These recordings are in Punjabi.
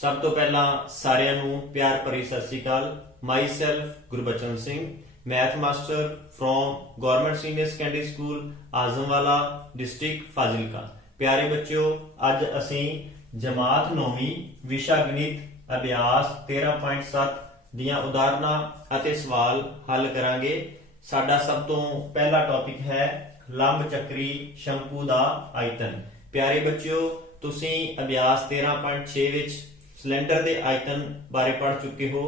सब तो पहला सारिਆਂ ਨੂੰ प्यार भरी Sat Sri Akal. My self Gurbachan Singh, math master from government senior secondary school Ajamwala district Fazilka. प्यारे बच्चों, अज असी जमात 9वीं विशा गणित अभ्यास 13.7 दियां उदाहरणां अते सवाल हल करांगे। साडा सब तो पहला टॉपिक है लंब चक्री शंकु दा आयतन। प्यारे बच्चों, तुसी अभ्यास 13.6 विच सिलेंडर दे आयतन बारे पढ़ चुके हो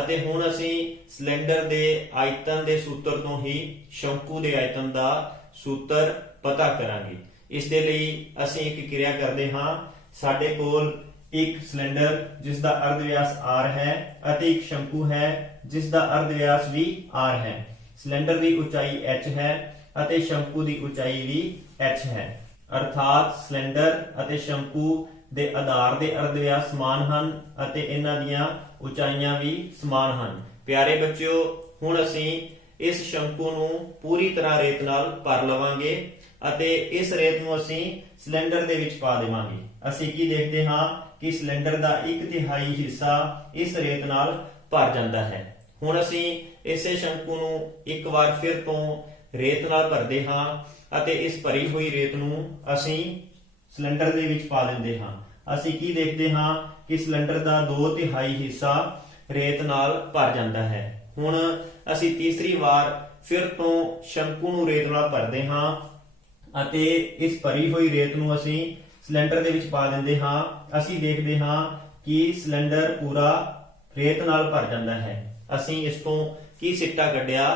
ਅਤੇ ਹੁਣ ਅਸੀਂ ਸਿਲੰਡਰ ਦੇ ਆਇਤਨ ਦੇ ਸੂਤਰ ਤੋਂ ਹੀ ਸ਼ੰਕੂ ਦੇ ਆਇਤਨ ਦਾ ਸੂਤਰ ਪਤਾ ਕਰਾਂਗੇ। ਇਸ ਦੇ ਲਈ ਅਸੀਂ ਇੱਕ ਕਿਰਿਆ ਕਰਦੇ ਹਾਂ। ਸਾਡੇ ਕੋਲ ਇੱਕ ਸਿਲੰਡਰ ਜਿਸ ਦਾ ਅਰਧ ਵਿਆਸ r ਹੈ ਅਤੇ ਇੱਕ ਸ਼ੰਕੂ ਹੈ ਜਿਸ ਦਾ ਅਰਧ ਵਿਆਸ ਵੀ r ਹੈ। ਸਿਲੰਡਰ ਦੀ ਉਚਾਈ h ਹੈ ਅਤੇ ਸ਼ੰਕੂ ਦੀ ਉਚਾਈ ਵੀ h ਹੈ। ਅਰਥਾਤ ਸਿਲੰਡਰ ਅਤੇ ਸ਼ੰਕੂ ਦੇ ਆਧਾਰ ਦੇ ਅਰਧ ਵਿਆਸ ਸਮਾਨ ਹਨ ਅਤੇ ਇਹਨਾਂ ਦੀਆਂ ਉਚਾਈਆਂ ਵੀ ਸਮਾਨ ਹਨ। ਪਿਆਰੇ ਬੱਚਿਓ, ਹੁਣ ਅਸੀਂ ਇਸ ਸ਼ੰਕੂ ਨੂੰ ਪੂਰੀ ਤਰ੍ਹਾਂ ਰੇਤ ਨਾਲ ਭਰ ਲਵਾਂਗੇ ਅਤੇ ਇਸ ਰੇਤ ਨੂੰ ਅਸੀਂ ਸਿਲੰਡਰ ਦੇ ਵਿੱਚ ਪਾ ਦੇਵਾਂਗੇ। ਅਸੀਂ ਕੀ ਦੇਖਦੇ ਹਾਂ ਕਿ ਸਿਲੰਡਰ ਦਾ 1/3 ਹਿੱਸਾ ਇਸ ਰੇਤ ਨਾਲ ਭਰ ਜਾਂਦਾ ਹੈ। ਹੁਣ ਅਸੀਂ ਇਸੇ ਸ਼ੰਕੂ ਨੂੰ ਇੱਕ ਵਾਰ ਫਿਰ ਤੋਂ ਰੇਤ ਨਾਲ ਭਰਦੇ ਹਾਂ ਅਤੇ ਇਸ ਭਰੀ ਹੋਈ ਰੇਤ ਨੂੰ ਅਸੀਂ ਸਿਲੰਡਰ ਦੇ ਵਿੱਚ ਪਾ ਦਿੰਦੇ ਹਾਂ। ਅਸੀਂ ਕੀ ਦੇਖਦੇ ਹਾਂ ਕਿ ਸਿਲੰਡਰ ਦਾ 2/3 ਹਿੱਸਾ ਰੇਤ ਨਾਲ ਭਰ ਜਾਂਦਾ ਹੈ। ਹੁਣ ਅਸੀਂ ਤੀਸਰੀ ਵਾਰ ਫਿਰ ਤੋਂ ਸ਼ੰਕੂ ਨੂੰ ਰੇਤ ਨਾਲ ਭਰਦੇ ਹਾਂ ਅਤੇ ਇਸ ਭਰੀ ਹੋਈ ਰੇਤ ਨੂੰ ਅਸੀਂ ਸਿਲੰਡਰ ਦੇ ਵਿੱਚ ਪਾ ਦਿੰਦੇ ਹਾਂ। ਅਸੀਂ ਦੇਖਦੇ ਹਾਂ ਕਿ ਸਿਲੰਡਰ ਪੂਰਾ ਰੇਤ ਨਾਲ ਭਰ ਜਾਂਦਾ ਹੈ। ਅਸੀਂ ਇਸ ਤੋਂ ਕੀ ਸਿੱਟਾ ਕੱਢਿਆ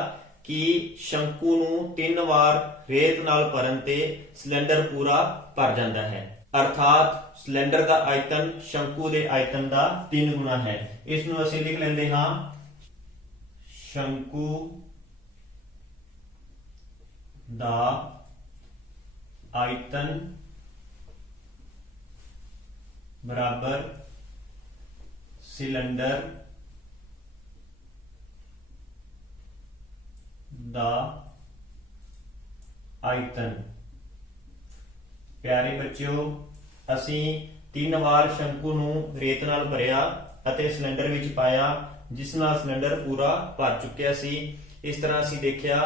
ਕਿ ਸ਼ੰਕੂ ਨੂੰ 3 ਵਾਰ ਰੇਤ ਨਾਲ ਭਰਨ ਤੇ ਸਿਲੰਡਰ ਪੂਰਾ ਭਰ ਜਾਂਦਾ ਹੈ। अर्थात सिलेंडर का आयतन शंकु के आयतन का 3 गुना है। इसमें असं लिख लेंगे हाँ, शंकु दा आयतन बराबर सिलेंडर दा आयतन। प्यारे बच्चों, ਅਸੀਂ 3 ਵਾਰ ਸ਼ੰਕੂ ਨੂੰ ਰੇਤ ਨਾਲ ਭਰਿਆ ਅਤੇ ਸਿਲੰਡਰ ਵਿੱਚ ਪਾਇਆ ਜਿਸ ਨਾਲ ਸਿਲੰਡਰ ਪੂਰਾ ਭਰ ਚੁੱਕਿਆ ਸੀ। ਇਸ ਤਰ੍ਹਾਂ ਅਸੀਂ ਦੇਖਿਆ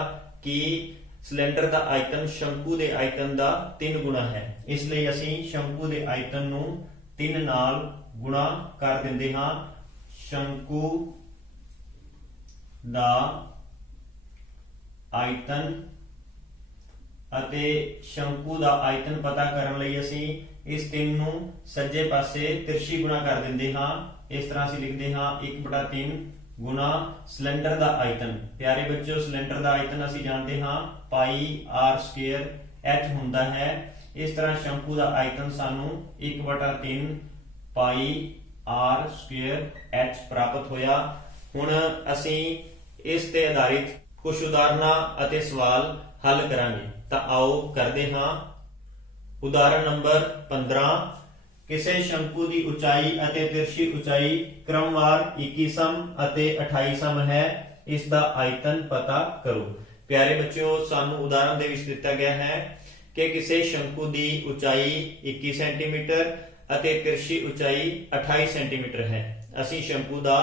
ਕਿ ਸਿਲੰਡਰ ਦਾ ਆਇਤਨ ਸ਼ੰਕੂ ਦੇ ਆਇਤਨ ਦਾ 3 ਗੁਣਾ ਹੈ। ਇਸ ਲਈ ਅਸੀਂ ਸ਼ੰਕੂ ਦੇ ਆਇਤਨ ਨੂੰ 3 ਨਾਲ ਗੁਣਾ ਕਰ ਦਿੰਦੇ ਹਾਂ। ਸ਼ੰਕੂ ਦਾ ਆਇਤਨ ਅਤੇ ਸ਼ੰਕੂ ਦਾ ਆਇਤਨ ਪਤਾ ਕਰਨ ਲਈ ਅਸੀਂ ਇਸ 3 ਨੂੰ ਸੱਜੇ ਪਾਸੇ ਤਿਰਛੀ ਗੁਣਾ ਕਰ ਦਿੰਦੇ ਹਾਂ। ਇਸ ਤਰ੍ਹਾਂ ਅਸੀਂ ਲਿਖਦੇ ਹਾਂ 1/3 ਗੁਣਾ ਸਿਲੰਡਰ ਦਾ ਆਇਤਨ। ਪਿਆਰੇ ਬੱਚਿਓ, ਸਿਲੰਡਰ ਦਾ ਆਇਤਨ ਅਸੀਂ ਜਾਣਦੇ ਹਾਂ πr² h ਹੁੰਦਾ ਹੈ। ਇਸ ਤਰ੍ਹਾਂ ਸ਼ੰਕੂ ਦਾ ਆਇਤਨ ਸਾਨੂੰ 1/3 πr² h ਪ੍ਰਾਪਤ ਹੋਇਆ। ਹੁਣ ਅਸੀਂ ਇਸ ਤੇ ਆਧਾਰਿਤ ਕੁਝ ਉਦਾਹਰਨਾਂ ਅਤੇ ਸਵਾਲ ਹੱਲ ਕਰਾਂਗੇ। ਤਾਂ ਆਓ ਕਰਦੇ ਹਾਂ। उदाहरण नंबर 15, किसी शंकु की ऊंचाई अते तिरछी ऊंचाई क्रमवार 21 अते 28 है। इसका आयतन पता करो। प्यारे बच्चों, सानू उदाहरण दे विच दिता गया है कि किसी शंकु की ऊंचाई 21 सेंटीमीटर अते तिरछी ऊंचाई 28 सेंटीमीटर है। असी शंकु का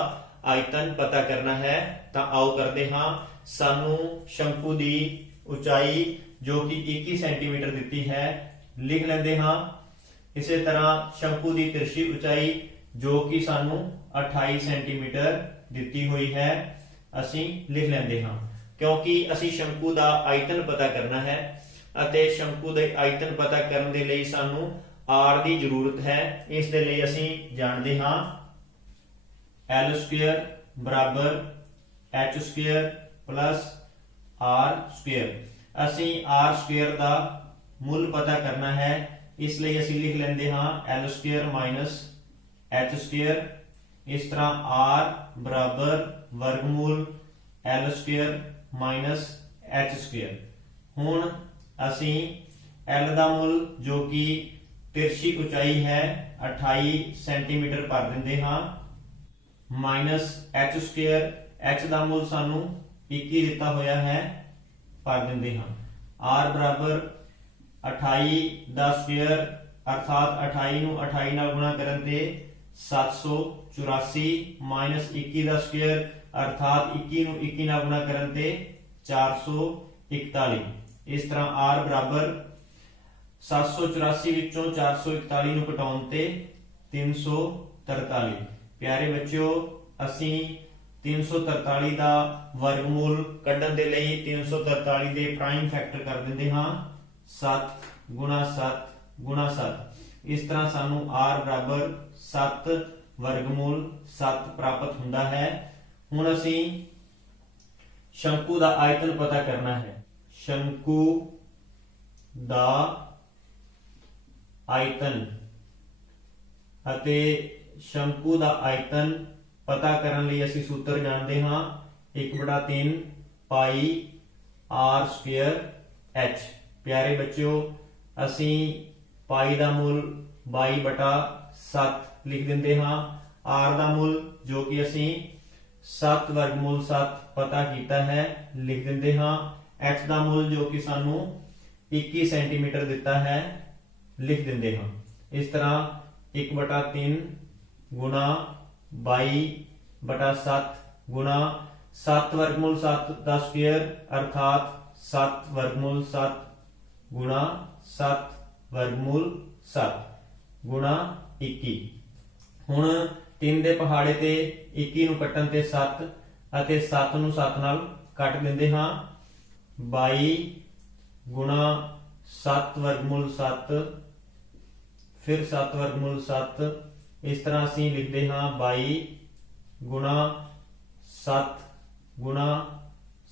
आयतन पता करना है। तो आओ करते हाँ। सानू शंकु की ऊंचाई जो कि 21 सेंटीमीटर दी है लिख लेंगे हाँ। इसी तरह शंकु की तिरछी ऊंचाई जो कि सानू 28 सेंटीमीटर दी हुई है असी लिख लेंगे हाँ, क्योंकि असी शंकु का आयतन पता करना है अते शंकु के आयतन पता करने के लिए सानू r की जरूरत है। इस दे लिए असी जानते हाँ l² बराबर h² प्लस r²। असी r² का मुल पता करना है, इसलिए ਅਸੀਂ लिख लेंगे हाँ l² माइनस h²। इस तरह r बराबर वर्गमूल l² माइनस h²। हुण असी l का मुल जो कि तिरछी ऊंचाई है 28 सेंटीमीटर भर देंगे हाँ, माइनस h²। h का मुल सानू 21 दिता होया है, भर देंगे हाँ। r बराबर 28 का स्क्वायर अर्थात 28 ਨੂੰ 28 ਨਾਲ ਗੁਣਾ ਕਰਨ ਤੇ 784 ਮਾਈਨਸ 21 ਦਾ ਸਕੁਅਰ अर्थात 21 ਨੂੰ 21 ਨਾਲ ਗੁਣਾ ਕਰਨ ਤੇ 441। इस तरह r बराबर 784 ਵਿੱਚੋਂ 441 ਨੂੰ ਘਟਾਉਣ ਤੇ 343। ਪਿਆਰੇ ਬੱਚਿਓ ਅਸੀਂ 343 ਦਾ ਵਰਗਮੂਲ ਕੱਢਣ ਦੇ ਲਈ 343 ਦੇ ਪ੍ਰਾਈਮ ਫੈਕਟਰ ਕਰ ਦਿੰਦੇ ਹਾਂ 7 ਗੁਣਾ 7 ਗੁਣਾ 7। ਇਸ ਤਰ੍ਹਾਂ ਸਾਨੂੰ r ਬਰਾਬਰ 7 ਵਰਗਮੂਲ 7 ਪ੍ਰਾਪਤ ਹੁੰਦਾ ਹੈ। ਹੁਣ ਅਸੀਂ ਸ਼ੰਕੂ ਦਾ ਆਇਤਨ ਪਤਾ ਕਰਨਾ ਹੈ। ਸ਼ੰਕੂ ਦਾ ਆਇਤਨ ਅਤੇ ਸ਼ੰਕੂ ਦਾ ਆਇਤਨ ਪਤਾ ਕਰਨ ਲਈ ਅਸੀਂ ਸੂਤਰ ਜਾਣਦੇ ਹਾਂ 1/3 ਪਾਈ r ਸਕੁਅਰ h। ਪਿਆਰੇ ਬੱਚਿਓ ਅਸੀਂ ਪਾਈ ਦਾ ਮੁੱਲ 22/7 ਲਿਖ ਦਿੰਦੇ ਹਾਂ। r ਦਾ ਮੁੱਲ ਜੋ ਕਿ ਅਸੀਂ 7 ਵਰਗਮੂਲ 7 ਪਤਾ ਕੀਤਾ ਹੈ ਲਿਖ ਦਿੰਦੇ ਹਾਂ। h ਦਾ ਮੁੱਲ ਜੋ ਕਿ ਸਾਨੂੰ 21 ਸੈਂਟੀਮੀਟਰ ਦਿੱਤਾ ਹੈ ਲਿਖ ਦਿੰਦੇ ਹਾਂ। ਇਸ ਤਰ੍ਹਾਂ 1/3 ਗੁਣਾ 22/7 ਗੁਣਾ 7 ਵਰਗਮੂਲ 7 ਦਾ ਸਕੁਅਰ अर्थात 7 ਵਰਗਮੂਲ 7 ਗੁਣਾ 7 ਵਰਗਮੂਲ 7 ਗੁਣਾ 21। ਹੁਣ 3 ਦੇ ਪਹਾੜੇ ਤੇ 21 ਨੂੰ ਕੱਟਣ ਤੇ 7 ਅਤੇ 7 ਨੂੰ 7 ਨਾਲ ਕੱਟ ਦਿੰਦੇ ਹਾਂ। 22 ਗੁਣਾ 7 ਵਰਗਮੂਲ 7 फिर 7 वर्गमूल 7। इस तरह ਅਸੀਂ ਲਿਖਦੇ ਹਾਂ 22 ਗੁਣਾ 7 ਗੁਣਾ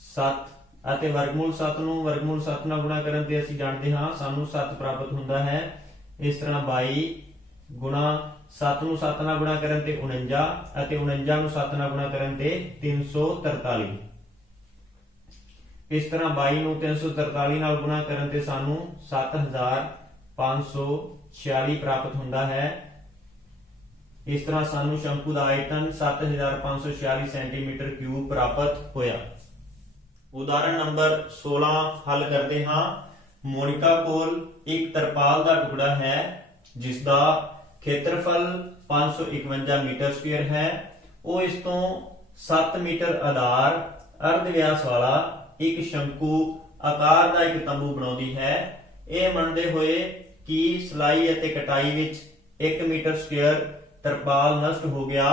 7 ਅਤੇ ਵਰਗਮੂਲ 7 ਨੂੰ ਵਰਗਮੂਲ 7 ਨਾਲ ਗੁਣਾ ਕਰਨ ਤੇ ਅਸੀਂ ਜਾਣਦੇ ਹਾਂ ਸਾਨੂੰ 7 ਪ੍ਰਾਪਤ ਹੁੰਦਾ ਹੈ। ਇਸ ਤਰ੍ਹਾਂ 22 ਗੁਣਾ 7 ਨੂੰ 7 ਨਾਲ ਗੁਣਾ ਕਰਨ ਤੇ 49 ਅਤੇ 49 ਨੂੰ 7 ਨਾਲ ਗੁਣਾ ਕਰਨ ਤੇ 343। ਇਸ ਤਰ੍ਹਾਂ 22 ਨੂੰ 343 ਨਾਲ ਗੁਣਾ ਕਰਨ ਤੇ ਸਾਨੂੰ 7546 ਪ੍ਰਾਪਤ ਹੁੰਦਾ ਹੈ। ਇਸ ਤਰ੍ਹਾਂ ਸਾਨੂੰ ਸ਼ੰਕੂ ਦਾ ਆਇਤਨ 7546 ਸੈਂਟੀਮੀਟਰ ਕਿਊਬ ਪ੍ਰਾਪਤ ਹੋਇਆ। ਉਦਾਹਰਣ ਨੰਬਰ 16 ਹੱਲ ਕਰਦੇ ਹਾਂ। ਮੋਨਿਕਾ ਕੋਲ ਇੱਕ ਤਰਪਾਲ ਦਾ ਟੁਕੜਾ ਹੈ ਜਿਸ ਦਾ ਖੇਤਰਫਲ 551 ਮੀਟਰ ਸਕੁਅਰ ਹੈ। ਉਹ ਇਸ ਤੋਂ 7 ਮੀਟਰ ਆਧਾਰ ਅਰਧ ਵਿਆਸ ਵਾਲਾ ਇੱਕ ਸ਼ੰਕੂ ਆਕਾਰ ਦਾ ਇੱਕ ਤੰਬੂ ਬਣਾਉਂਦੀ ਹੈ। ਇਹ ਮੰਨਦੇ ਹੋਏ ਕਿ ਸਿਲਾਈ ਅਤੇ ਕਟਾਈ ਵਿੱਚ 1 ਮੀਟਰ ਸਕੁਅਰ ਤਰਪਾਲ ਨਸ਼ਟ ਹੋ ਗਿਆ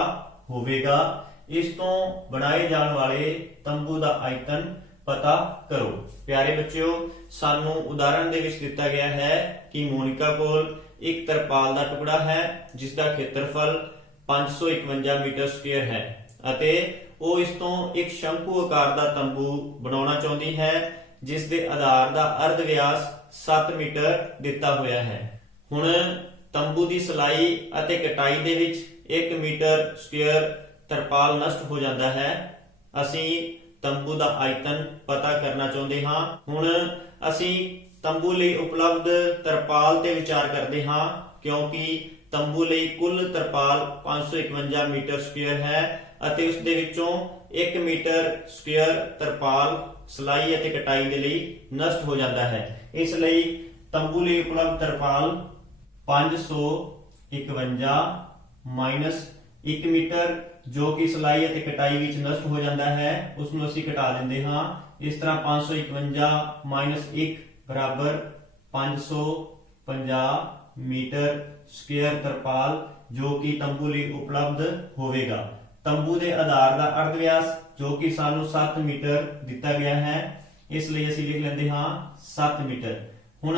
ਹੋਵੇਗਾ। ਇਸ ਤੋਂ ਬਣਾਏ ਜਾਣ ਵਾਲੇ ਤੰਬੂ ਦਾ ਆਇਤਨ ਪਤਾ ਕਰੋ। ਪਿਆਰੇ ਬੱਚਿਓ ਸਾਨੂੰ ਉਦਾਹਰਣ ਦੇ ਵਿੱਚ ਦਿੱਤਾ ਗਿਆ ਹੈ ਕਿ ਮੋਨਿਕਾ ਕੋਲ ਇੱਕ ਤਰਪਾਲ ਦਾ ਟੁਕੜਾ ਹੈ ਜਿਸ ਦਾ ਖੇਤਰਫਲ 551 ਮੀਟਰ ਸਕੁਅਰ ਹੈ ਅਤੇ ਉਹ ਇਸ ਤੋਂ ਇੱਕ ਸ਼ੰਕੂ ਆਕਾਰ ਦਾ ਤੰਬੂ ਬਣਾਉਣਾ ਚਾਹੁੰਦੀ ਹੈ ਜਿਸ ਦੇ ਆਧਾਰ ਦਾ ਅਰਧ ਵਿਆਸ 7 ਮੀਟਰ ਦਿੱਤਾ ਹੋਇਆ ਹੈ। ਹੁਣ ਤੰਬੂ ਦੀ ਸਿਲਾਈ ਅਤੇ ਕਟਾਈ ਦੇ ਵਿੱਚ 1 ਮੀਟਰ ਸਕੁਅਰ ਤਰਪਾਲ ਨਸ਼ਟ ਹੋ ਜਾਂਦਾ ਹੈ। ਅਸੀਂ ਤੰਬੂ ਦਾ ਆਇਤਨ ਪਤਾ ਕਰਨਾ ਚਾਹੁੰਦੇ ਹਾਂ। ਹੁਣ ਅਸੀਂ ਤੰਬੂ ਲਈ ਉਪਲਬਧ ਤਰਪਾਲ ਤੇ ਵਿਚਾਰ ਕਰਦੇ ਹਾਂ ਕਿਉਂਕਿ ਤੰਬੂ ਲਈ ਕੁੱਲ ਤਰਪਾਲ 551 ਮੀਟਰ ਸਕੁਅਰ ਹੈ ਅਤੇ ਉਸ ਦੇ ਵਿੱਚੋਂ 1 ਮੀਟਰ ਸਕੁਅਰ ਤਰਪਾਲ ਸਿਲਾਈ ਅਤੇ ਕਟਾਈ ਦੇ ਲਈ ਨਸ਼ਟ ਹੋ ਜਾਂਦਾ ਹੈ। ਇਸ ਲਈ ਤੰਬੂ ਲਈ ਉਪਲਬਧ ਤਰਪਾਲ 551 ਮਾਈਨਸ 1 ਮੀਟਰ ਜੋ ਕਿ ਸਿਲਾਈ ਅਤੇ ਕਟਾਈ ਵਿੱਚ ਨਸ਼ਟ ਹੋ ਜਾਂਦਾ ਹੈ ਉਸ ਨੂੰ ਅਸੀਂ ਘਟਾ ਦਿੰਦੇ ਹਾਂ। ਇਸ ਤਰ੍ਹਾਂ 551 ਮਾਈਨਸ 1 ਬਰਾਬਰ 550 ਮੀਟਰ ਸਕੁਅਰ ਤਰਪਾਲ ਜੋ ਕਿ ਤੰਬੂ ਲਈ ਉਪਲਬਧ ਹੋਵੇਗਾ। ਤੰਬੂ ਦੇ ਆਧਾਰ ਦਾ ਅਰਧ ਵਿਆਸ ਜੋ ਕਿ ਸਾਨੂੰ 7 ਮੀਟਰ ਦਿੱਤਾ ਗਿਆ ਹੈ ਇਸ ਲਈ ਅਸੀਂ ਲਿਖ ਲੈਂਦੇ ਹਾਂ 7 ਮੀਟਰ। ਹੁਣ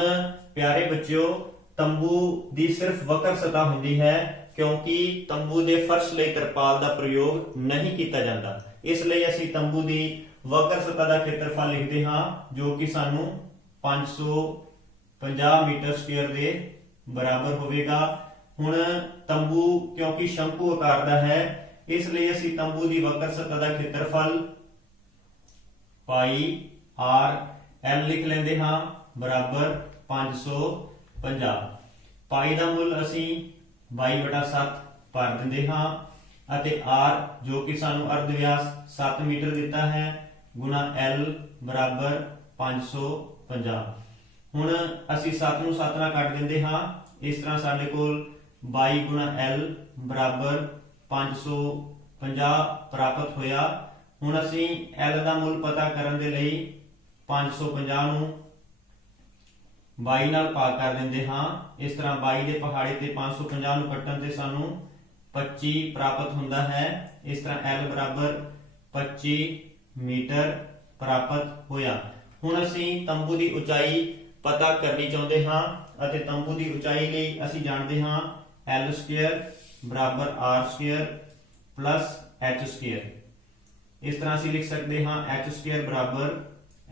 ਪਿਆਰੇ ਬੱਚਿਓ ਤੰਬੂ ਦੀ ਸਿਰਫ ਵਕਰ ਸਤਹ ਹੁੰਦੀ ਹੈ ਕਿਉਂਕਿ ਤੰਬੂ ਦੇ ਫਰਸ਼ ਲਈ ਤਰਪਾਲ ਦਾ ਪ੍ਰਯੋਗ ਨਹੀਂ ਕੀਤਾ ਜਾਂਦਾ। ਇਸ ਲਈ ਅਸੀਂ ਤੰਬੂ ਦੀ ਵਕਰ ਸਤਹ ਦਾ ਖੇਤਰਫਲ ਲਿਖਦੇ ਹਾਂ ਜੋ ਕਿ ਸਾਨੂੰ 550 ਮੀਟਰ ਸਕੁਅਰ ਦੇ ਬਰਾਬਰ ਹੋਵੇਗਾ। ਹੁਣ ਤੰਬੂ ਕਿਉਂਕਿ ਸ਼ੰਕੂ ਆਕਾਰ ਦਾ ਹੈ ਇਸ ਲਈ ਅਸੀਂ ਤੰਬੂ ਦੀ ਵਕਰ ਸਤਹ ਦਾ ਖੇਤਰਫਲ ਪਾਈ r l ਲਿਖ ਲੈਂਦੇ ਹਾਂ ਬਰਾਬਰ 550। ਪਾਈ ਦਾ ਮੁੱਲ ਅਸੀਂ 22/7 ਭਰ ਦਿੰਦੇ ਹਾਂ ਅਤੇ r ਜੋ ਕਿ ਸਾਨੂੰ ਅਰਧ ਵਿਆਸ 7 ਮੀਟਰ ਦਿੱਤਾ ਹੈ ਗੁਣਾ l ਬਰਾਬਰ 550। ਹੁਣ ਅਸੀਂ 7 ਨੂੰ 7 ਨਾਲ ਕੱਟ ਦਿੰਦੇ ਹਾਂ। ਇਸ ਤਰ੍ਹਾਂ ਸਾਡੇ ਕੋਲ 22 गुणा L बराबर 550 प्राप्त होया। हुण असीं L का मुल पता करन दे लई 550 नूं 22 नाल भाग कर दिंदे हां। इस तरह 22 के पहाड़े ते 550 नूं कट्टण ते सानूं 25 प्राप्त हुंदा है। इस तरह L बराबर 25 मीटर प्राप्त होया। हुण असीं तंबू की उचाई पता करनी चाहुंदे हां अते तंबू की उचाई लई असीं जाणदे हां L स्क्वायर बराबर R square plus H square. इस तरह असीं लिख सकते हां H स्क्वायर बराबर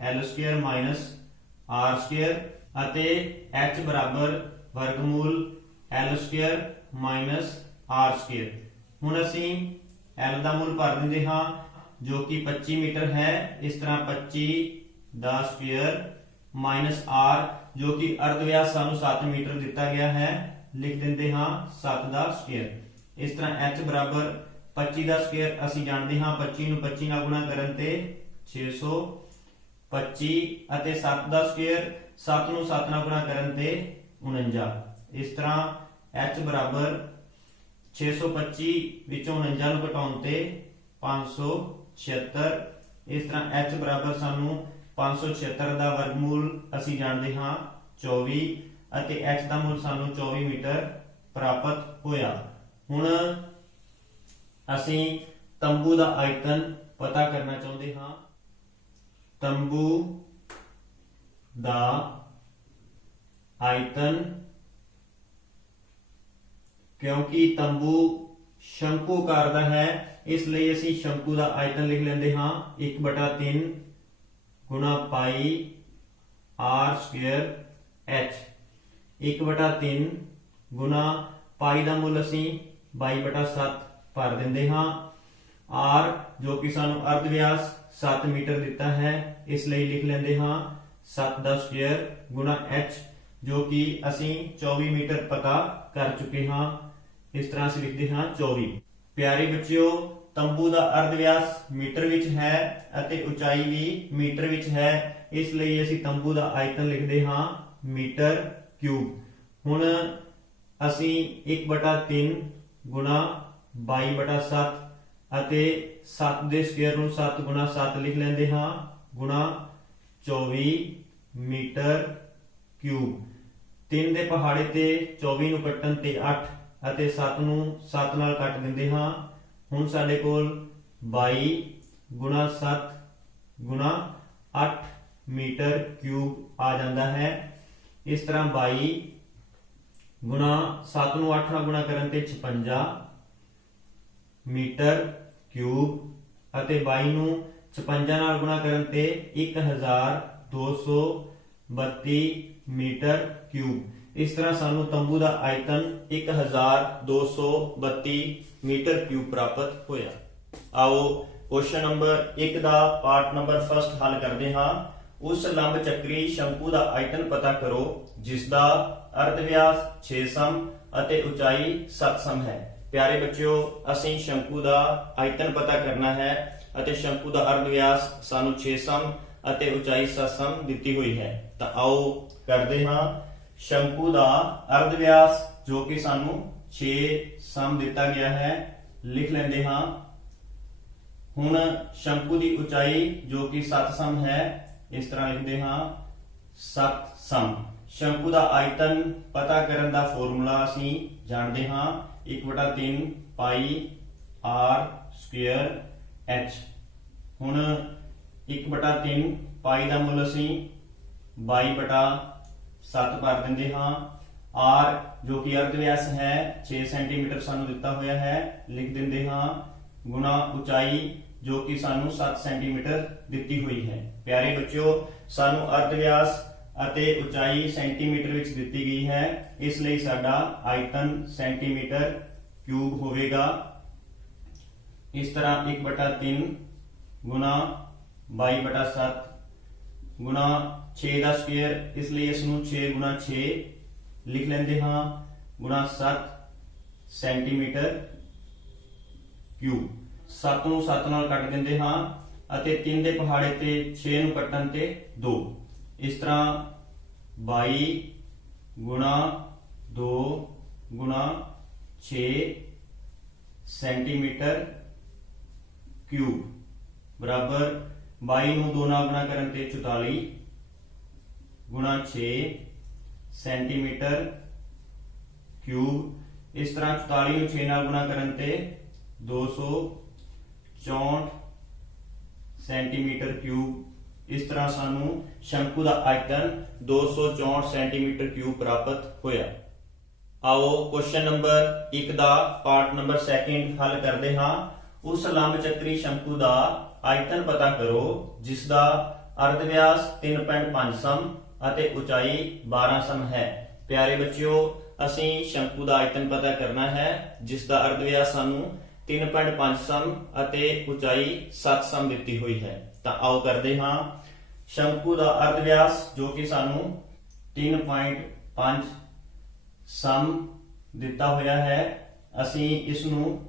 L square minus R square अते H बराबर वर्गमूल L square minus R square. हुण असीं L का मुल भर दिंदे हां जो कि 25 मीटर है। इस तरह 25 दा स्क्वायर माइनस R जो कि अर्धव्यास सानू 7 मीटर दिता गया है, लिख देंगे हाँ 7 दा स्क्वायर। इस तरह H बराबर 25 दा स्क्वायर असीं जानते हाँ 25 नूं 25 नाल गुणा करन ते 625 अते 7 दा स्क्वायर 7 नूं 7 नाल गुणा करन ते 49। इस तरह H बराबर 625 विचों 49 नूं घटाउण ते 576। इस तरह H बराबर सानू 576 दा वर्गमूल असीं जानते हाँ 24 अते H दा मूल सानू 24 मीटर प्राप्त होया। हुण असीं तंबू दा आयतन पता करना चाहुंदे हाँ। तंबू दा आयतन, क्योंकि तंबू शंकुकार दा है इसलिए असीं शंकु दा आयतन लिख लेंदे हाँ 1/3 गुणा पाई R स्क्वायर H। 1/3 गुणा पाई दा मुल असीं 22/7 भर देंदे हाँ। R जो कि सानू अर्धव्यास 7 मीटर दिता है इसलिए लिख लेंदे हाँ 7 दा स्क्वायर गुणा H जो कि असीं 24 मीटर पता कर चुके हाँ। इस तरह असीं लिखते हाँ 24। प्यारे बच्चों, तंबू दा अर्धव्यास मीटर विच है अते ऊंचाई भी मीटर विच है, इसलिए असीं तंबू दा आयतन लिखते हाँ मीटर क्यूब। हुण असीं 1/3 गुणा 22/7 अते 7 दे स्क्वायर नूं 7 गुणा 7 लिख लेंदे हाँ गुणा 24 मीटर क्यूब। 3 दे पहाड़े ते 24 नूं कट्टण ते 8 अते 7 नूं 7 नाल कट दिंदे हाँ। हुण साडे कोल 22 गुणा 7 गुणा 8 मीटर क्यूब आ जाता है। इस तरह 22 गुणा 7 नूं 8 नाल गुणा करन ते 56 मीटर क्यूब अते 22 नूं 56 नाल गुणा करन ते 1232 मीटर क्यूब। इस तरह सानू तंबू दा आयतन 1232 मीटर क्यूब प्राप्त होया। आओ क्वेश्चन नंबर 1 दा पार्ट नंबर फर्स्ट हल करते हाँ। उस लंब चक्री शंकु दा आयतन पता करो जिसदा अर्धव्यास 6 सम अते ऊंचाई 7 सम है। प्यारे बच्चों, असीं शंकु दा आयतन पता करना है अते शंकु दा अर्धव्यास सानू 6 सम अते ऊंचाई 7 सम दिती हुई है। तो आओ करते हाँ। शंकु दा अर्धव्यास जो कि सानू 6 सम दिता गया है लिख लेंदे हाँ। हुण शंकु की ऊंचाई जो कि 7 सम है इस तरह लिखते हाँ 7 सम। शंकु का आयतन पता करन दा फॉर्मूला असीं जानते हाँ 1/3 पाई R स्क्वायर H। हुण 1/3 पाई का मुल असीं 22/7 भर देंगे हाँ। R जो कि अर्धव्यास है 6 सेंटीमीटर सानू दिता होया है लिख देंगे हाँ गुणा ऊंचाई जो कि सानू 7 सेंटीमीटर दिती हुई है। प्यारे बच्चों, सानू अर्धव्यास अते ऊंचाई सेंटीमीटर विच दिती गई है इसलिए साडा आयतन सेंटीमीटर क्यूब होवेगा। इस तरह 1/3 गुणा 22/7 गुणा 6 का स्क्वायर इसलिए इसनू 6 गुणा 6 लिख लेंदे हाँ गुणा 7 सेंटीमीटर क्यूब। 7 नूं 7 नाल कट दिंदे हाँ अते 3 दे पहाड़े ते 6 नूं कट्टण ते 2। इस तरह 22 गुणा 2 गुणा 6 ਸੈਂਟੀਮੀਟਰ ਕਿਊਬ बराबर 22 ਨੂੰ 2 ਨਾਲ ਗੁਣਾ ਕਰਨ ਤੇ 44 गुणा 6 ਸੈਂਟੀਮੀਟਰ ਕਿਊਬ। ਇਸ ਤਰ੍ਹਾਂ 44 ਨੂੰ 6 ਨਾਲ ਗੁਣਾ ਕਰਨ ਤੇ 264 ਸੈਂਟੀਮੀਟਰ ਕਿਊਬ। ਇਸ ਤਰ੍ਹਾਂ ਸਾਨੂੰ ਸ਼ੰਕੂ ਦਾ ਆਇਤਨ 264 ਸੈਂਟੀਮੀਟਰ ਕਿਊਬ ਪ੍ਰਾਪਤ ਹੋਇਆ। आओ क्वेश्चन नंबर 1 ਦਾ ਪਾਰਟ ਨੰਬਰ 2 ਹੱਲ ਕਰਦੇ ਹਾਂ। ਉਸ ਲੰਬ ਚੱਕਰੀ ਸ਼ੰਕੂ ਦਾ ਆਇਤਨ ਪਤਾ ਕਰੋ ਜਿਸ ਦਾ ਅਰਧ ਵਿਆਸ 3.5 ਸਮ ਅਤੇ ਉਚਾਈ 12 ਸਮ ਹੈ। ਪਿਆਰੇ ਬੱਚਿਓ, ਅਸੀਂ ਸ਼ੰਕੂ ਦਾ ਆਇਤਨ ਪਤਾ ਕਰਨਾ ਹੈ ਜਿਸ ਦਾ ਅਰਧ ਵਿਆਸ ਸਾਨੂੰ 3.5 ਸਮ ਅਤੇ ਉਚਾਈ 7 ਸਮ ਦਿੱਤੀ ਹੋਈ ਹੈ। ਤਾਂ ਆਓ ਕਰਦੇ ਹਾਂ। ਸ਼ੰਕੂ ਦਾ ਅਰਧ ਵਿਆਸ ਜੋ ਕਿ ਸਾਨੂੰ 3.5 ਸਮ ਦਿੱਤਾ ਹੋਇਆ ਹੈ, ਅਸੀਂ ਇਸ ਨੂੰ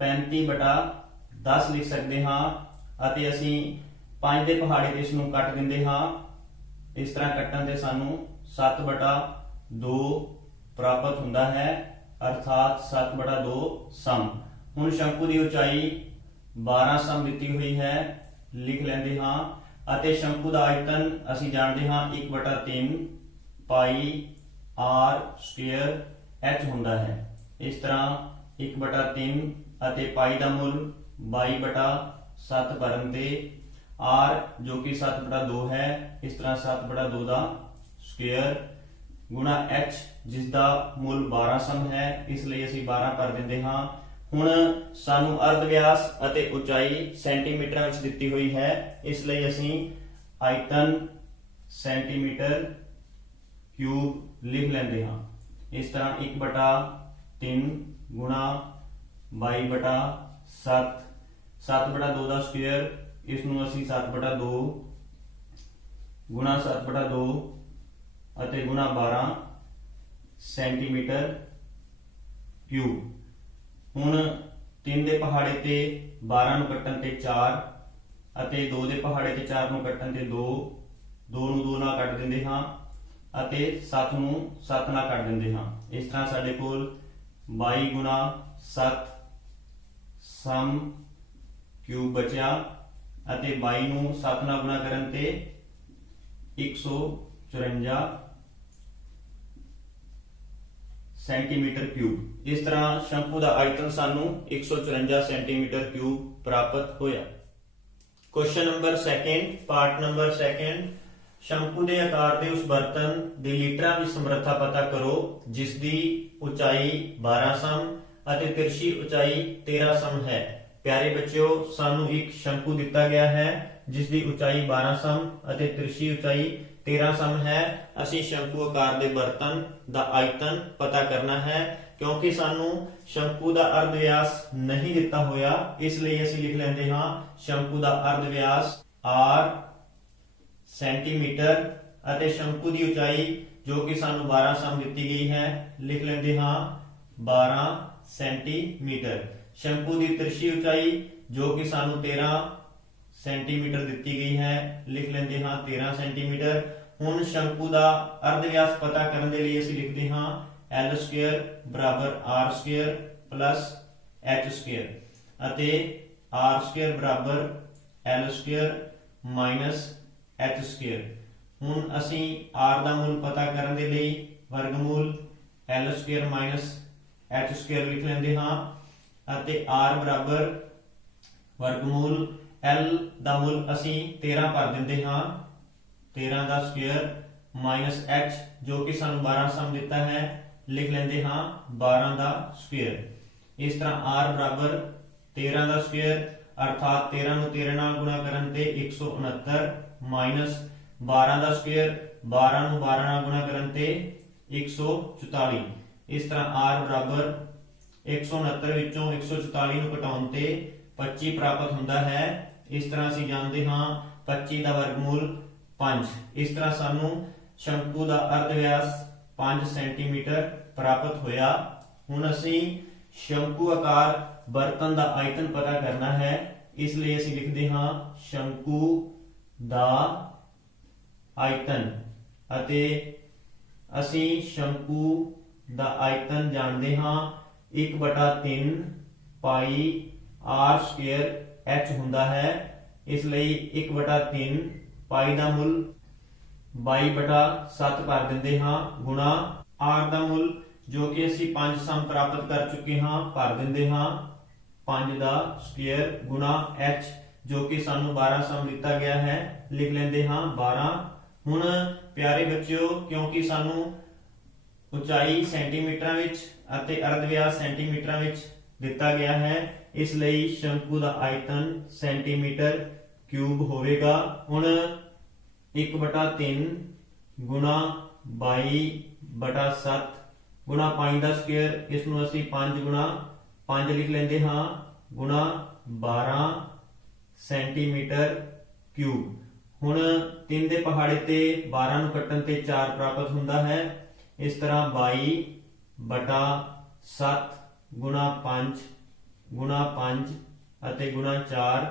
35/10 ਲਿਖ ਸਕਦੇ ਹਾਂ ਅਤੇ ਅਸੀਂ 5 ਦੇ ਪਹਾੜੇ ਤੇ ਇਸ ਨੂੰ ਕੱਟ ਦਿੰਦੇ ਹਾਂ। ਇਸ ਤਰ੍ਹਾਂ ਕੱਟਣ ਤੇ ਸਾਨੂੰ 7/2 ਪ੍ਰਾਪਤ ਹੁੰਦਾ ਹੈ, ਅਰਥਾਤ 7/2 ਸਮ। ਹੁਣ ਸ਼ੰਕੂ ਦੀ ਉਚਾਈ 12 ਸਮ ਦਿੱਤੀ ਹੋਈ ਹੈ, ਲਿਖ ਲੈਂਦੇ ਹਾਂ ਅਤੇ ਸ਼ੰਕੂ ਦਾ ਆਇਤਨ ਅਸੀਂ ਜਾਣਦੇ ਹਾਂ 1/3 ਪਾਈ r ਸਕੁਅਰ h ਹੁੰਦਾ ਹੈ। ਇਸ ਤਰ੍ਹਾਂ 1/3 ਅਤੇ ਪਾਈ ਦਾ ਮੁੱਲ 22/7 ਭਰਨ ਤੇ r ਜੋ ਕਿ 7/2 ਹੈ, ਇਸ ਤਰ੍ਹਾਂ 7/2 ਦਾ ਸਕੁਅਰ ਗੁਣਾ h ਜਿਸ ਦਾ ਮੁੱਲ 12 ਸਮ ਹੈ, ਇਸ ਲਈ ਅਸੀਂ 12 ਭਰ ਦਿੰਦੇ ਹਾਂ। ਹੁਣ ਸਾਨੂੰ ਅਰਧ ਵਿਆਸ ਅਤੇ ਉਚਾਈ ਸੈਂਟੀਮੀਟਰਾਂ ਵਿੱਚ ਦਿੱਤੀ ਹੋਈ ਹੈ, ਇਸ ਲਈ ਅਸੀਂ ਆਇਤਨ ਸੈਂਟੀਮੀਟਰ ਕਿਊਬ ਲਿਖ ਲੈਂਦੇ ਹਾਂ। ਇਸ ਤਰ੍ਹਾਂ 1/3 ਗੁਣਾ 22/7 7/2 ਦਾ ਸਕੁਅਰ, ਇਸ ਨੂੰ ਅਸੀਂ 7/2 ਗੁਣਾ 7/2 ਅਤੇ ਗੁਣਾ 12 ਸੈਂਟੀਮੀਟਰ ਕਿਊਬ। ਹੁਣ 3 ਦੇ ਪਹਾੜੇ ਤੇ 12 ਨੂੰ ਕੱਟਣ ਤੇ 4 ਅਤੇ 2 ਦੇ ਪਹਾੜੇ ਤੇ 4 ਨੂੰ ਕੱਟਣ ਤੇ 2 ਨੂੰ 2 ਨਾਲ ਕੱਟ ਦਿੰਦੇ ਹਾਂ ਅਤੇ 7 ਨੂੰ 7 ਨਾਲ ਕੱਟ ਦਿੰਦੇ ਹਾਂ। ਇਸ ਤਰ੍ਹਾਂ ਸਾਡੇ ਕੋਲ 22 ਗੁਣਾ 7 ਸਮ ਕਿਊਬ ਬਚਿਆ ਅਤੇ 22 ਨੂੰ 7 ਨਾਲ ਗੁਣਾ ਕਰਨ ਤੇ 154 ਸੈਂਟੀਮੀਟਰ ਕਿਊਬ। ਇਸ ਤਰ੍ਹਾਂ ਸ਼ੰਕੂ ਦਾ ਆਇਤਨ ਸਾਨੂੰ 154 ਸੈਂਟੀਮੀਟਰ ਕਿਊਬ ਪ੍ਰਾਪਤ ਹੋਇਆ। क्वेश्चन नंबर 2 पार्ट नंबर 2 शंकु के आकार के उस बर्तन की लीटरां की समर्था पता करो जिस दी उचाई 12 सम अते तिरछी उचाई 13 सम है। प्यारे बच्चों, सानू एक शंकु दिता गया है जिस दी उचाई 12 सम अते तिरछी उचाई 13 सम है। असी शंकु आकार के बर्तन का आयतन पता करना है। क्योंकि सानू शंकु का अर्ध व्यास नहीं दिता होया, इसलिए असी लिख लेंदे हां शंकु का अर्ध व्यास r सेंटीमीटर अते शंकु की ऊंचाई जो कि सानू 12 सम दी गई है, लिख लेंदे हां 12 सेंटीमीटर। शंकु की तिरछी ऊंचाई जो कि सानू 13 सेंटीमीटर दी गई है, लिख लेंदे हां 13 सेंटीमीटर। हुण शंकु का अर्ध व्यास पता करने के लिए असी लिखते हां L स्क्वायर बराबर R square plus H square अते R स्क्वायर बराबर L square minus H square. हुण असी R दा मूल पता करने के लिए वर्गमूल L square minus H square लिख लेंदे हां अते R बराबर वर्गमूल L दा मूल असी 13 भर दिंदे हां, 13 दा स्क्वायर माइनस H जो कि सानू 12 सम दिता है, लिख लेंदे हां 12 का स्क्वायर। इस तरह r बराबर 13 का स्क्वायर अर्थात 13 ਨੂੰ 13 ਨਾਲ ਗੁਣਾ ਕਰਨ ਤੇ 169 माइनस 12 का स्क्वायर 12 ਨੂੰ 12 ਨਾਲ ਗੁਣਾ ਕਰਨ ਤੇ 144। इस तरह r बराबर 169 ਵਿੱਚੋਂ 144 ਨੂੰ ਘਟਾਉਣ ਤੇ 25 ਪ੍ਰਾਪਤ ਹੁੰਦਾ ਹੈ। इस तरह ਅਸੀਂ ਜਾਣਦੇ ਹਾਂ 25 ਦਾ ਵਰਗਮੂਲ 5। इस तरह ਸਾਨੂੰ शंकु ਦਾ अर्ध व्यास 5 सेंटीमीटर प्राप्त होया। हुण असीं शंकु आकार बर्तन का आयतन पता करना है, इसलिए असीं लिखते हाँ शंकु दा आयतन अते असीं शंकु ਦਾ ਆਇਤਨ ਜਾਣਦੇ ਹਾਂ 1/3 ਪਾਈ r ਸਕੁਅਰ h ਹੁੰਦਾ ਹੈ। ਇਸ ਲਈ 1/3 ਪਾਈ ਦਾ ਮੁੱਲ 22/7 ਭਰ ਦਿੰਦੇ ਹਾਂ ਗੁਣਾ r ਦਾ ਮੁੱਲ ਜੋ ਕਿ ਅਸੀਂ 5 ਸਮ ਪ੍ਰਾਪਤ ਕਰ ਚੁੱਕੇ ਹਾਂ ਭਰ ਦਿੰਦੇ ਹਾਂ 5 ਦਾ ਸਕੁਅਰ ਗੁਣਾ h ਜੋ ਕਿ ਸਾਨੂੰ 12 ਸਮ ਦਿੱਤਾ ਗਿਆ ਹੈ ਲਿਖ ਲੈਂਦੇ ਹਾਂ 12। ਹੁਣ ਪਿਆਰੇ ਬੱਚਿਓ ਕਿਉਂਕਿ ਸਾਨੂੰ ਉਚਾਈ ਸੈਂਟੀਮੀਟਰਾਂ ਵਿੱਚ ਅਤੇ ਅਰਧ ਵਿਆਸ ਸੈਂਟੀਮੀਟਰਾਂ ਵਿੱਚ ਦਿੱਤਾ ਗਿਆ ਹੈ ਇਸ ਲਈ ਸ਼ੰਕੂ ਦਾ ਆਇਤਨ ਸੈਂਟੀਮੀਟਰ ਕਿਊਬ ਹੋਵੇਗਾ। ਹੁਣ 1/3 ਗੁਣਾ 22/7 ਗੁਣਾ 5 ਦਾ ਸਕੁਅਰ ਇਸ ਨੂੰ ਅਸੀਂ 5 ਗੁਣਾ 5 ਲਿਖ ਲੈਂਦੇ ਹਾਂ ਗੁਣਾ 12 ਸੈਂਟੀਮੀਟਰ ਕਿਊਬ। ਹੁਣ 3 ਦੇ ਪਹਾੜੇ ਤੇ 12 ਨੂੰ ਕੱਟਣ ਤੇ 4 ਪ੍ਰਾਪਤ ਹੁੰਦਾ ਹੈ। ਇਸ ਤਰ੍ਹਾਂ 22/7 ਗੁਣਾ 5 ਗੁਣਾ 5 ਅਤੇ ਗੁਣਾ 4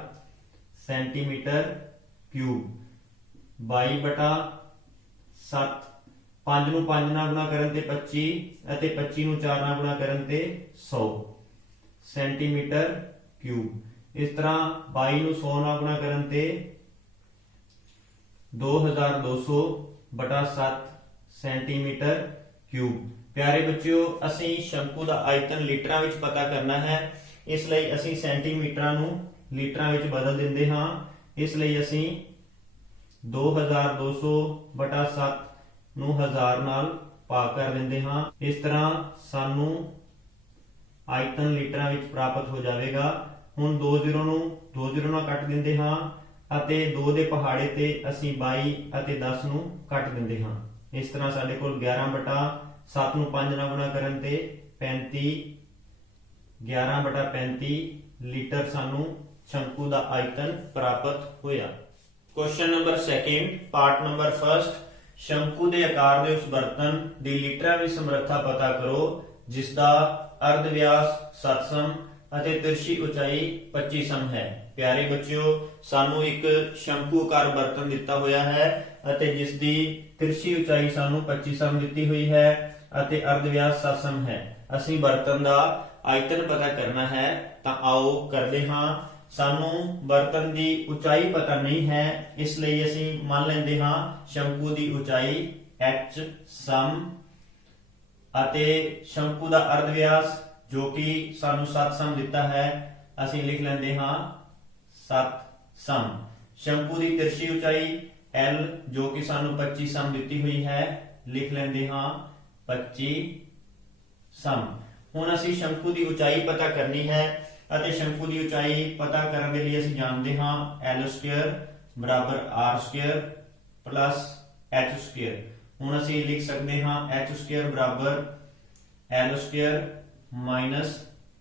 ਸੈਂਟੀਮੀਟਰ ਕਿਊਬ। 22/7 5 ਨੂੰ 5 ਨਾਲ ਗੁਣਾ ਕਰਨ ਤੇ 25 ਅਤੇ 25 ਨੂੰ 4 ਨਾਲ ਗੁਣਾ ਕਰਨ ਤੇ 100 ਸੈਂਟੀਮੀਟਰ ਕਿਊਬ। ਇਸ ਤਰ੍ਹਾਂ 22 ਨੂੰ 100 ਨਾਲ ਗੁਣਾ ਕਰਨ ਤੇ 2200/7 ਸੈਂਟੀਮੀਟਰ ਕਿਊਬ। ਪਿਆਰੇ ਬੱਚਿਓ ਅਸੀਂ ਸ਼ੰਕੂ ਦਾ ਆਇਤਨ ਲੀਟਰਾਂ ਵਿੱਚ ਪਤਾ ਕਰਨਾ ਹੈ ਇਸ ਲਈ ਅਸੀਂ ਸੈਂਟੀਮੀਟਰਾਂ ਨੂੰ ਲੀਟਰਾਂ ਵਿੱਚ ਬਦਲ ਦਿੰਦੇ ਹਾਂ। ਇਸ ਲਈ ਅਸੀਂ 2200/7 ਨੂੰ 1000 ਨਾਲ ਭਾਗ ਕਰ ਦਿੰਦੇ ਹਾਂ। ਇਸ ਤਰ੍ਹਾਂ ਸਾਨੂੰ ਆਇਤਨ ਲੀਟਰਾਂ ਵਿੱਚ ਪ੍ਰਾਪਤ ਹੋ ਜਾਵੇਗਾ। ਹੁਣ 20 ਨੂੰ 20 ਨਾਲ ਕੱਟ ਦਿੰਦੇ ਹਾਂ ਅਤੇ 2 ਦੇ ਪਹਾੜੇ ਤੇ ਅਸੀਂ 22 ਅਤੇ 10 ਨੂੰ ਕੱਟ ਦਿੰਦੇ ਹਾਂ। ਇਸ ਤਰ੍ਹਾਂ ਸਾਡੇ ਕੋਲ 11/7 ਨੂੰ 5 ਨਾਲ ਗੁਣਾ ਕਰਨ ਤੇ 35 11/35 ਲੀਟਰ ਸਾਨੂੰ ਸ਼ੰਕੂ ਦਾ ਆਇਤਨ ਪ੍ਰਾਪਤ ਹੋਇਆ। ਕੁਐਸਚਨ ਨੰਬਰ 2 ਪਾਰਟ ਨੰਬਰ 1 ਸ਼ੰਕੂ ਦੇ ਆਕਾਰ ਦੇ ਉਸ ਬਰਤਨ ਦੀ ਲੀਟਰਾਂ ਵਿੱਚ ਸਮਰੱਥਾ ਪਤਾ ਕਰੋ ਜਿਸ ਦਾ ਅਰਧ ਵਿਆਸ 7 ਸਮ ਅਤੇ ਤਿਰਛੀ ਉਚਾਈ 25 ਸਮ ਹੈ। ਪਿਆਰੇ ਬੱਚਿਓ ਸਾਨੂੰ ਇੱਕ ਸ਼ੰਕੂ ਆਕਾਰ ਬਰਤਨ ਦਿੱਤਾ ਹੋਇਆ ਹੈ ਅਤੇ ਜਿਸ ਦੀ ਤਿਰਛੀ ਉਚਾਈ ਸਾਨੂੰ 25 ਸਮ ਦਿੱਤੀ ਹੋਈ ਹੈ ਅਤੇ ਅਰਧ ਵਿਆਸ 7 ਸਮ ਹੈ। ਅਸੀਂ ਬਰਤਨ ਦਾ ਆਇਤਨ ਪਤਾ ਕਰਨਾ ਹੈ ਤਾਂ ਆਓ ਕਰਦੇ ਹਾਂ। ਸਾਨੂੰ ਬਰਤਨ ਦੀ ਉਚਾਈ ਪਤਾ ਨਹੀਂ ਹੈ ਇਸ ਲਈ ਅਸੀਂ ਮੰਨ ਲੈਂਦੇ ਹਾਂ ਸ਼ੰਕੂ ਦੀ ਉਚਾਈ h ਸਮ ਅਤੇ ਸ਼ੰਕੂ ਦਾ ਅਰਧ ਵਿਆਸ ਜੋ ਕਿ ਸਾਨੂੰ 7 ਸਮ ਦਿੱਤਾ ਹੈ ਅਸੀਂ ਲਿਖ ਲੈਂਦੇ ਹਾਂ 7 ਸਮ। ਸ਼ੰਕੂ ਦੀ ਤਿਰਛੀ ਉਚਾਈ l ਜੋ ਕਿ ਸਾਨੂੰ 25 ਸਮ ਦਿੱਤੀ ਹੋਈ ਹੈ ਲਿਖ ਲੈਂਦੇ ਹਾਂ 25 ਸਮ। ਹੁਣ ਅਸੀਂ ਸ਼ੰਕੂ ਦੀ ਉਚਾਈ ਪਤਾ ਕਰਨੀ ਹੈ ਅਤੇ ਸ਼ੰਕੂ ਦੀ ਉਚਾਈ ਪਤਾ ਕਰਨ ਦੇ ਲਈ ਅਸੀਂ ਜਾਣਦੇ ਹਾਂ l ਸਕੁਅਰ ਬਰਾਬਰ r square plus h square. ਹੁਣ ਅਸੀਂ ਲਿਖ ਸਕਦੇ ਹਾਂ h ਸਕੁਅਰ ਬਰਾਬਰ l square minus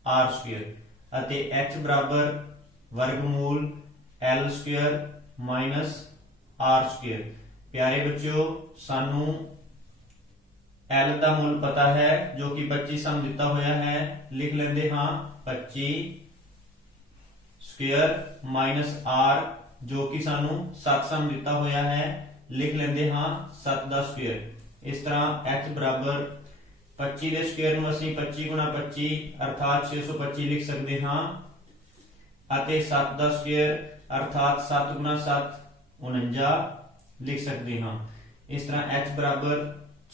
r square ਅਤੇ h ਬਰਾਬਰ ਵਰਗਮੂਲ l square minus r square. ਪਿਆਰੇ ਬੱਚਿਓ ਸਾਨੂੰ l ਦਾ ਮੁੱਲ ਪਤਾ ਹੈ ਜੋ ਕਿ 25 ਸਮ ਦਿੱਤਾ ਹੋਇਆ ਹੈ ਲਿਖ ਲੈਂਦੇ ਹਾਂ 25 ਸਕੁਅਰ ਮਾਈਨਸ r ਜੋ ਕਿ ਸਾਨੂੰ 7 ਸਮ ਦਿੱਤਾ ਹੋਇਆ ਹੈ ਲਿਖ ਲੈਂਦੇ ਹਾਂ 7 ਦਾ ਸਕੁਅਰ। ਇਸ ਤਰ੍ਹਾਂ h ਬਰਾਬਰ 25 ਦੇ ਸਕੁਅਰ ਨੂੰ ਅਸੀਂ 25 ਗੁਣਾ 25 ਅਰਥਾਤ 625 ਲਿਖ ਸਕਦੇ ਹਾਂ ਅਤੇ 7 ਦਾ ਸਕੁਅਰ ਅਰਥਾਤ 7 ਗੁਣਾ 7 49 ਲਿਖ ਸਕਦੇ ਹਾਂ। ਇਸ ਤਰ੍ਹਾਂ h ਬਰਾਬਰ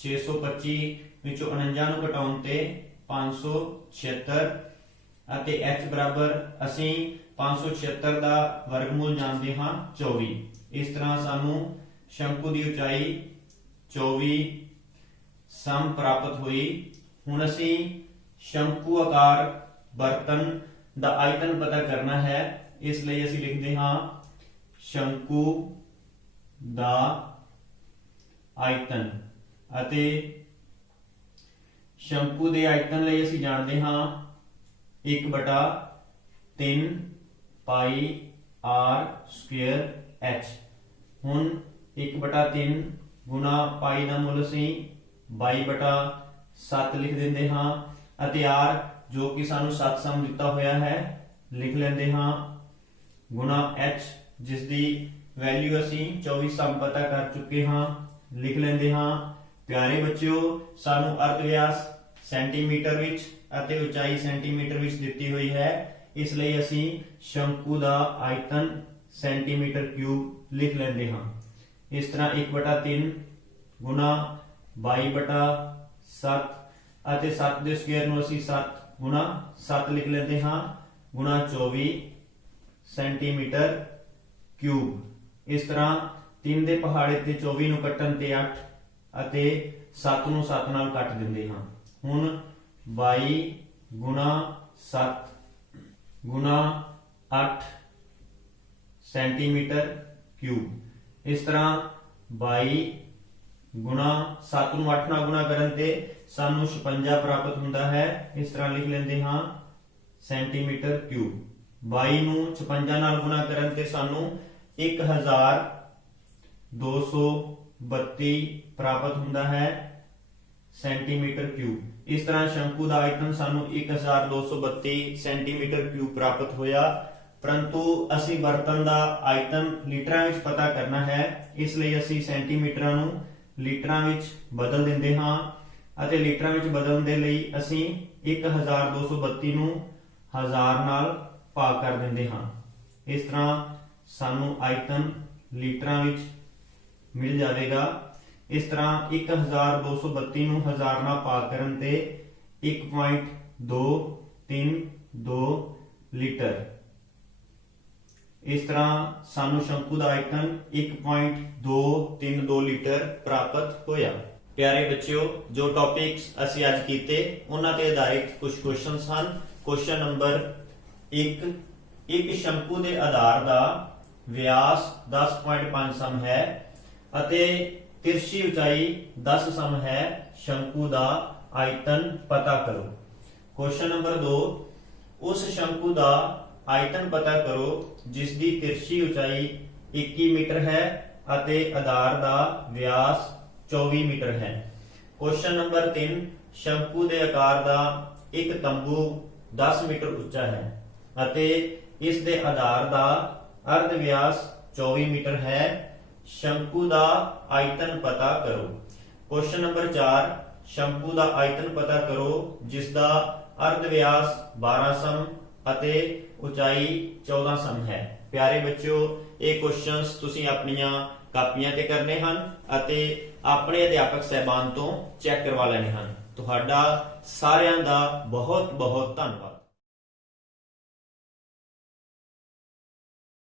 625 ਵਿੱਚੋਂ 49 ਨੂੰ ਘਟਾਉਣ ਤੇ 576 ਅਤੇ h ਬਰਾਬਰ ਅਸੀਂ 576 ਦਾ ਵਰਗਮੂਲ ਜਾਣਦੇ ਹਾਂ 24। ਇਸ ਤਰ੍ਹਾਂ ਸਾਨੂੰ ਸ਼ੰਕੂ ਦੀ ਉਚਾਈ 24 ਸਮ ਪ੍ਰਾਪਤ ਹੋਈ। ਹੁਣ ਅਸੀਂ ਸ਼ੰਕੂ ਆਕਾਰ ਬਰਤਨ ਦਾ ਆਇਤਨ ਪਤਾ ਕਰਨਾ ਹੈ ਇਸ ਲਈ ਅਸੀਂ ਲਿਖਦੇ ਹਾਂ ਸ਼ੰਕੂ ਦਾ ਆਇਤਨ ਅਤੇ ਸ਼ੰਕੂ ਦੇ ਆਇਤਨ ਲਈ ਅਸੀਂ ਜਾਣਦੇ ਹਾਂ 1/3 ਪਾਈ r ਸਕੁਅਰ h। ਹੁਣ 1/3 ਗੁਣਾ ਪਾਈ ਦਾ ਮੁੱਲ ਅਸੀਂ 22/7 ਲਿਖ ਦਿੰਦੇ ਹਾਂ ਅਤੇ r ਜੋ ਕਿ ਸਾਨੂੰ 7 ਸਮ ਦਿੱਤਾ ਹੋਇਆ ਹੈ ਲਿਖ ਲੈਂਦੇ ਹਾਂ ਗੁਣਾ h ਜਿਸ ਦੀ ਵੈਲਿਊ ਅਸੀਂ 24 ਸਮ ਪਤਾ ਕਰ ਚੁੱਕੇ ਹਾਂ ਲਿਖ ਲੈਂਦੇ ਹਾਂ। ਪਿਆਰੇ ਬੱਚਿਓ ਸਾਨੂੰ ਅਰਧ ਵਿਆਸ ਸੈਂਟੀਮੀਟਰ ਵਿੱਚ ਅਤੇ ਉਚਾਈ ਸੈਂਟੀਮੀਟਰ ਵਿੱਚ ਦਿੱਤੀ ਹੋਈ ਹੈ, ਇਸ ਲਈ ਅਸੀਂ ਸ਼ੰਕੂ ਦਾ ਆਇਤਨ ਸੈਂਟੀਮੀਟਰ ਕਿਊਬ ਲਿਖ ਲੈਂਦੇ ਹਾਂ। ਇਸ ਤਰ੍ਹਾਂ 1/3 ਗੁਣਾ 22/7 ਅਤੇ 7 ਦੇ ਸਕੁਅਰ ਨੂੰ ਅਸੀਂ 7 ਗੁਣਾ 7 ਲਿਖ ਲੈਂਦੇ ਹਾਂ, ਗੁਣਾ 24 ਸੈਂਟੀਮੀਟਰ ਕਿਊਬ। ਇਸ ਤਰ੍ਹਾਂ 3 ਦੇ ਪਹਾੜੇ ਤੇ 24 ਨੂੰ ਕੱਟਣ ਤੇ 8 ਅਤੇ 7 ਨੂੰ 7 ਨਾਲ ਕੱਟ ਦਿੰਦੇ ਹਾਂ। ਹੁਣ 22 ਗੁਣਾ 7 ਗੁਣਾ 8 ਸੈਂਟੀਮੀਟਰ ਕਿਊਬ। ਇਸ ਤਰ੍ਹਾਂ 22 ਗੁਣਾ 7 ਨੂੰ 8 ਨਾਲ ਗੁਣਾ ਕਰਨ ਤੇ ਸਾਨੂੰ 56 ਪ੍ਰਾਪਤ ਹੁੰਦਾ ਹੈ। ਇਸ ਤਰ੍ਹਾਂ ਲਿਖ ਲੈਂਦੇ ਹਾਂ ਸੈਂਟੀਮੀਟਰ ਕਿਊਬ। 22 ਨੂੰ 56 ਨਾਲ ਗੁਣਾ ਕਰਨ ਤੇ ਸਾਨੂੰ 1232 ਪ੍ਰਾਪਤ ਹੁੰਦਾ ਹੈ ਸੈਂਟੀਮੀਟਰ ਕਿਊਬ। ਇਸ ਤਰ੍ਹਾਂ ਸ਼ੰਕੂ ਦਾ ਆਇਤਨ ਸਾਨੂੰ 1232 ਸੈਂਟੀਮੀਟਰ ਕਿਊਬ ਪ੍ਰਾਪਤ ਹੋਇਆ, ਪਰੰਤੂ ਅਸੀਂ ਬਰਤਨ ਦਾ ਆਇਤਨ ਲੀਟਰਾਂ ਵਿੱਚ ਪਤਾ ਕਰਨਾ ਹੈ, ਇਸ ਲਈ ਅਸੀਂ ਸੈਂਟੀਮੀਟਰਾਂ ਨੂੰ ਲੀਟਰਾਂ ਵਿੱਚ ਬਦਲ ਦਿੰਦੇ ਹਾਂ ਅਤੇ ਲੀਟਰਾਂ ਵਿੱਚ ਬਦਲਣ ਦੇ ਲਈ ਅਸੀਂ 1232 ਨੂੰ 1000 ਨਾਲ ਭਾਗ ਕਰ ਦਿੰਦੇ ਹਾਂ। ਇਸ ਤਰ੍ਹਾਂ ਸਾਨੂੰ ਆਇਤਨ ਲੀਟਰਾਂ ਵਿੱਚ ਮਿਲ ਜਾਵੇਗਾ। ਇਸ ਤਰ੍ਹਾਂ 1232 ਨੂੰ 1000 ਨਾਲ ਭਾਗ ਕਰਨ ਤੇ 1.232 ਲੀਟਰ। ਇਸ ਤਰ੍ਹਾਂ ਸਾਨੂੰ ਸ਼ੰਕੂ ਦਾ ਆਇਤਨ 1.232 ਲੀਟਰ ਪ੍ਰਾਪਤ ਹੋਇਆ। ਪਿਆਰੇ ਬੱਚਿਓ, ਜੋ ਟੌਪਿਕਸ ਅਸੀਂ ਅੱਜ ਕੀਤੇ ਉਹਨਾਂ ਤੇ ਆਧਾਰਿਤ ਕੁਝ ਕੁਐਸਚਨਸ ਹਨ। ਕੁਐਸਚਨ ਨੰਬਰ 1, ਇੱਕ ਸ਼ੰਕੂ ਦੇ ਆਧਾਰ ਦਾ ਵਿਆਸ 10.5 ਸਮ ਹੈ ਅਤੇ ਤਿਰਛੀ ਉਚਾਈ 10 ਸਮ ਹੈ, ਸ਼ੰਕੂ ਦਾ ਆਇਤਨ ਪਤਾ ਕਰੋ। ਕੁਐਸਚਨ ਨੰਬਰ 2, ਉਸ ਸ਼ੰਕੂ ਦਾ ਆਇਤਨ ਪਤਾ ਕਰੋ ਜਿਸ ਦੀ ਤਿਰਛੀ ਉਚਾਈ 21 ਮੀਟਰ ਹੈ ਅਤੇ ਆਧਾਰ ਦਾ ਵਿਆਸ 24 ਮੀਟਰ ਹੈ। ਕੁਐਸਚਨ ਨੰਬਰ 3, ਸ਼ੰਕੂ ਦੇ ਆਕਾਰ ਦਾ ਇੱਕ ਤੰਬੂ 10 ਮੀਟਰ ਉੱਚਾ ਹੈ ਅਤੇ ਇਸ ਦੇ ਆਧਾਰ ਦਾ ਅਰਧ ਵਿਆਸ 24 ਮੀਟਰ ਹੈ, ਸ਼ੰਕੂ ਦਾ ਆਇਤਨ ਪਤਾ ਕਰੋ। ਕੁਐਸਚਨ ਨੰਬਰ 4, ਸ਼ੰਕੂ ਦਾ ਆਇਤਨ ਪਤਾ ਕਰੋ ਜਿਸ ਦਾ ਅਰਧ ਵਿਆਸ 12 ਸਮ ਅਤੇ ਉਚਾਈ 14 ਸਮ ਹੈ। ਪਿਆਰੇ ਬੱਚਿਓ, ਇਹ ਕੁਐਸਚਨਸ ਤੁਸੀਂ ਆਪਣੀਆਂ ਕਾਪੀਆਂ ਤੇ ਕਰਨੇ ਹਨ ਅਤੇ ਆਪਣੇ ਅਧਿਆਪਕ ਸਹਿਬਾਨ ਤੋਂ ਚੈੱਕ ਕਰਵਾ ਲੈਣੇ ਹਨ। ਤੁਹਾਡਾ ਸਾਰਿਆਂ ਦਾ ਬਹੁਤ ਬਹੁਤ ਧੰਨਵਾਦ।